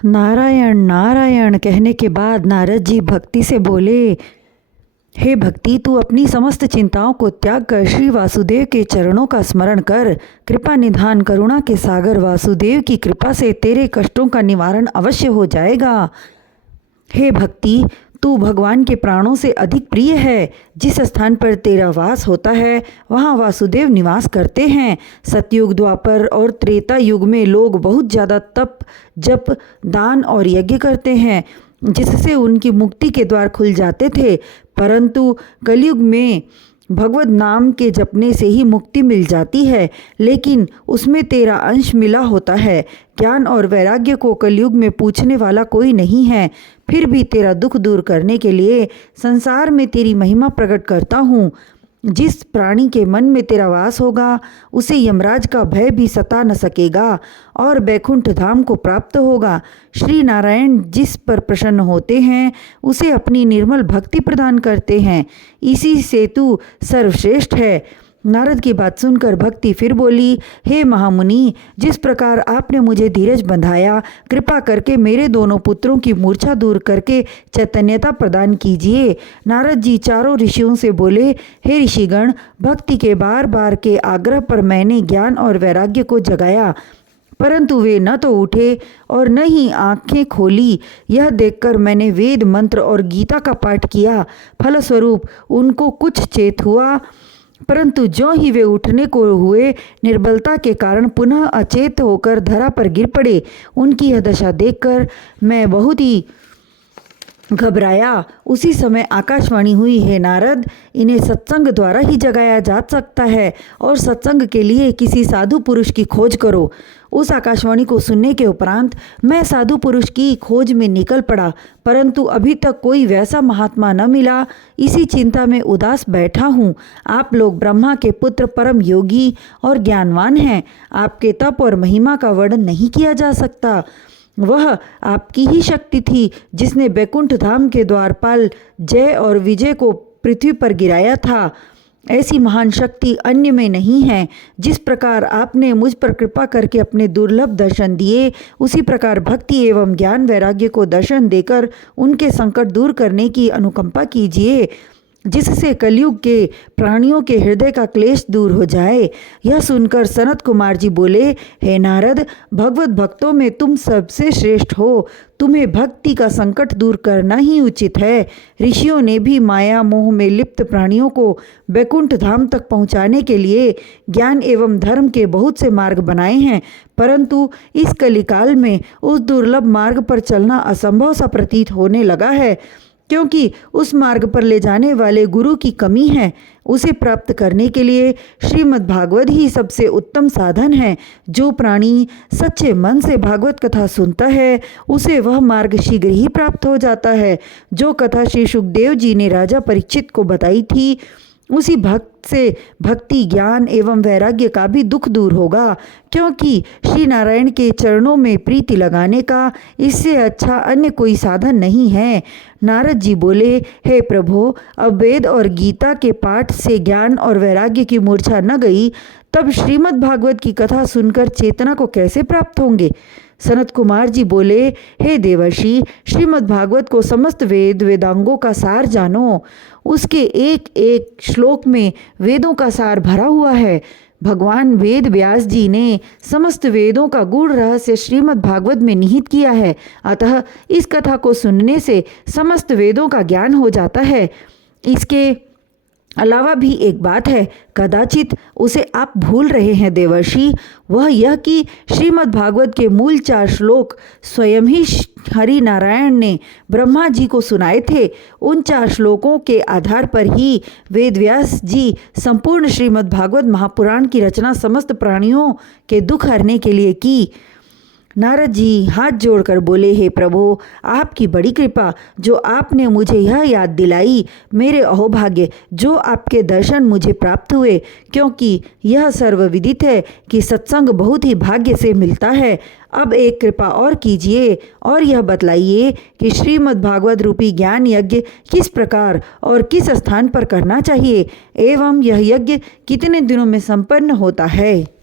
नारायण नारायण कहने के बाद नारद जी भक्ति से बोले, हे भक्ति, तू अपनी समस्त चिंताओं को त्याग कर श्री वासुदेव के चरणों का स्मरण कर। कृपा निधान करुणा के सागर वासुदेव की कृपा से तेरे कष्टों का निवारण अवश्य हो जाएगा। हे भक्ति, तू भगवान के प्राणों से अधिक प्रिय है। जिस स्थान पर तेरा वास होता है वहाँ वासुदेव निवास करते हैं। सतयुग, द्वापर और त्रेता युग में लोग बहुत ज़्यादा तप, जप, दान और यज्ञ करते हैं जिससे उनकी मुक्ति के द्वार खुल जाते थे, परंतु कलयुग में भगवत नाम के जपने से ही मुक्ति मिल जाती है, लेकिन उसमें तेरा अंश मिला होता है। ज्ञान और वैराग्य को कलयुग में पूछने वाला कोई नहीं है। फिर भी तेरा दुख दूर करने के लिए संसार में तेरी महिमा प्रकट करता हूँ। जिस प्राणी के मन में तेरा वास होगा उसे यमराज का भय भी सता न सकेगा और बैकुंठ धाम को प्राप्त होगा। श्री नारायण जिस पर प्रसन्न होते हैं उसे अपनी निर्मल भक्ति प्रदान करते हैं। इसी से तू सर्वश्रेष्ठ है। नारद की बात सुनकर भक्ति फिर बोली, हे महामुनि, जिस प्रकार आपने मुझे धीरज बंधाया, कृपा करके मेरे दोनों पुत्रों की मूर्छा दूर करके चैतन्यता प्रदान कीजिए। नारद जी चारों ऋषियों से बोले, हे ऋषिगण, भक्ति के बार बार के आग्रह पर मैंने ज्ञान और वैराग्य को जगाया, परंतु वे न तो उठे और न ही आंखें खोली। यह देखकर मैंने वेद मंत्र और गीता का पाठ किया। फलस्वरूप उनको कुछ चेत हुआ, परंतु जो ही वे उठने को हुए, निर्बलता के कारण पुनः अचेत होकर धरा पर गिर पड़े। उनकी यह दशा देखकर मैं बहुत ही घबराया। उसी समय आकाशवाणी हुई, हे नारद, इन्हें सत्संग द्वारा ही जगाया जा सकता है और सत्संग के लिए किसी साधु पुरुष की खोज करो। उस आकाशवाणी को सुनने के उपरांत मैं साधु पुरुष की खोज में निकल पड़ा, परंतु अभी तक कोई वैसा महात्मा न मिला। इसी चिंता में उदास बैठा हूँ। आप लोग ब्रह्मा के पुत्र परम योगी और ज्ञानवान हैं। आपके तप और महिमा का वर्णन नहीं किया जा सकता। वह आपकी ही शक्ति थी जिसने बैकुंठ धाम के द्वारपाल जय और विजय को पृथ्वी पर गिराया था। ऐसी महान शक्ति अन्य में नहीं है। जिस प्रकार आपने मुझ पर कृपा करके अपने दुर्लभ दर्शन दिए, उसी प्रकार भक्ति एवं ज्ञान वैराग्य को दर्शन देकर उनके संकट दूर करने की अनुकंपा कीजिए, जिससे कलयुग के प्राणियों के हृदय का क्लेश दूर हो जाए। यह सुनकर सनत कुमार जी बोले, हे नारद, भगवत भक्तों में तुम सबसे श्रेष्ठ हो। तुम्हें भक्ति का संकट दूर करना ही उचित है। ऋषियों ने भी माया मोह में लिप्त प्राणियों को बैकुंठ धाम तक पहुँचाने के लिए ज्ञान एवं धर्म के बहुत से मार्ग बनाए हैं, परंतु इस कलिकाल में उस दुर्लभ मार्ग पर चलना असंभव सा प्रतीत होने लगा है, क्योंकि उस मार्ग पर ले जाने वाले गुरु की कमी है। उसे प्राप्त करने के लिए श्रीमद् भागवत ही सबसे उत्तम साधन है। जो प्राणी सच्चे मन से भागवत कथा सुनता है उसे वह मार्ग शीघ्र ही प्राप्त हो जाता है। जो कथा श्री सुखदेव जी ने राजा परीक्षित को बताई थी, उसी भक्त से भक्ति, ज्ञान एवं वैराग्य का भी दुख दूर होगा, क्योंकि श्री नारायण के चरणों में प्रीति लगाने का इससे अच्छा अन्य कोई साधन नहीं है। नारद जी बोले, हे प्रभु, अब वेद और गीता के पाठ से ज्ञान और वैराग्य की मूर्छा न गई, तब श्रीमद् भागवत की कथा सुनकर चेतना को कैसे प्राप्त होंगे। सनत कुमार जी बोले, हे देवर्षि, श्रीमद् भागवत को समस्त वेद वेदांगों का सार जानो। उसके एक एक श्लोक में वेदों का सार भरा हुआ है। भगवान वेद व्यास जी ने समस्त वेदों का गूढ़ रहस्य श्रीमद् भागवत में निहित किया है। अतः इस कथा को सुनने से समस्त वेदों का ज्ञान हो जाता है। इसके अलावा भी एक बात है, कदाचित उसे आप भूल रहे हैं देवर्षि। वह यह कि श्रीमद् भागवत के मूल 4 श्लोक स्वयं ही हरि नारायण ने ब्रह्मा जी को सुनाए थे। उन 4 श्लोकों के आधार पर ही वेदव्यास जी संपूर्ण श्रीमद् भागवत महापुराण की रचना समस्त प्राणियों के दुख हरने के लिए की। नारद जी हाथ जोड़कर बोले, हे प्रभु, आपकी बड़ी कृपा, जो आपने मुझे यह याद दिलाई, मेरे अहोभाग्य जो आपके दर्शन मुझे प्राप्त हुए, क्योंकि यह सर्वविदित है कि सत्संग बहुत ही भाग्य से मिलता है। अब एक कृपा और कीजिए और यह बतलाइए कि श्रीमद् भागवत रूपी ज्ञान यज्ञ किस प्रकार और किस स्थान पर करना चाहिए एवं यह यज्ञ कितने दिनों में संपन्न होता है।